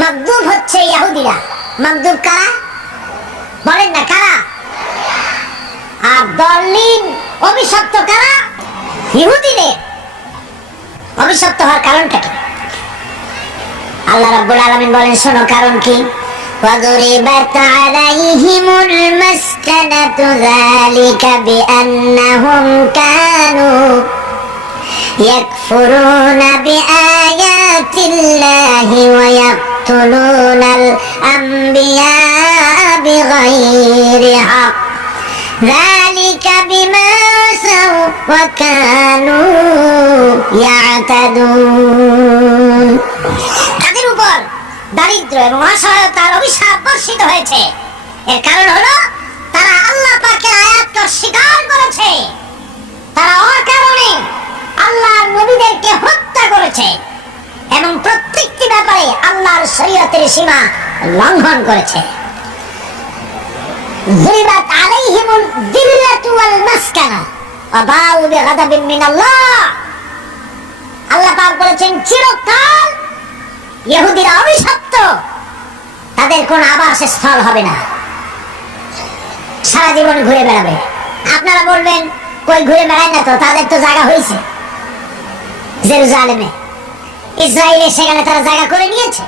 মাগদুব হচ্ছে ইহুদিরা। মাগদুব কারা বলেন না, কারা? আর দলিন অভিশপ্ত কারা? ইহুদিদের। অভিশপ্ত হওয়ার কারণটা কি? আল্লাহ রাব্বুল আলামিন বলেন, শোনো কারণ কি। وضربت عليهم المسكنة ذلك بأنهم كانوا يكفرون بآيات الله ويقتلون الأنبياء بغير حق ذلك بما عصوا وكانوا يعتدون। তাদের উপর দারিদ্র এবং অসহায়তার অভিশাপ বর্ষিত হয়েছে। এর কারণ হলো তারা আল্লাহ পাকের আয়াতকে অস্বীকার করেছে। তারা অকারণে আল্লাহর নবীদেরকে হত্যা করেছে এবং প্রত্যেকটি ব্যাপারে আল্লাহর শরীয়তের সীমা লঙ্ঘন করেছে। যুরিবাত আলাইহিমুল যিল্লাতু ওয়াল মাসকানা ওয়া বাউ বিগাদাবিন মিনাল্লাহ। আল্লাহ পাক বলেছেন, চিরকাল ইহুদিরা অভিশপ্ত, তাদের কোন আবাসস্থল হবে না, সারা জীবন ঘুরে বেড়াবে। আপনারা বলবেন, কই ঘুরে বেড়ায় না তো, তাদের তো জায়গা হয়েছে জেরুজালেমে, ইসরায়েলে, সেখানে তারা জায়গা করে নিয়েছে।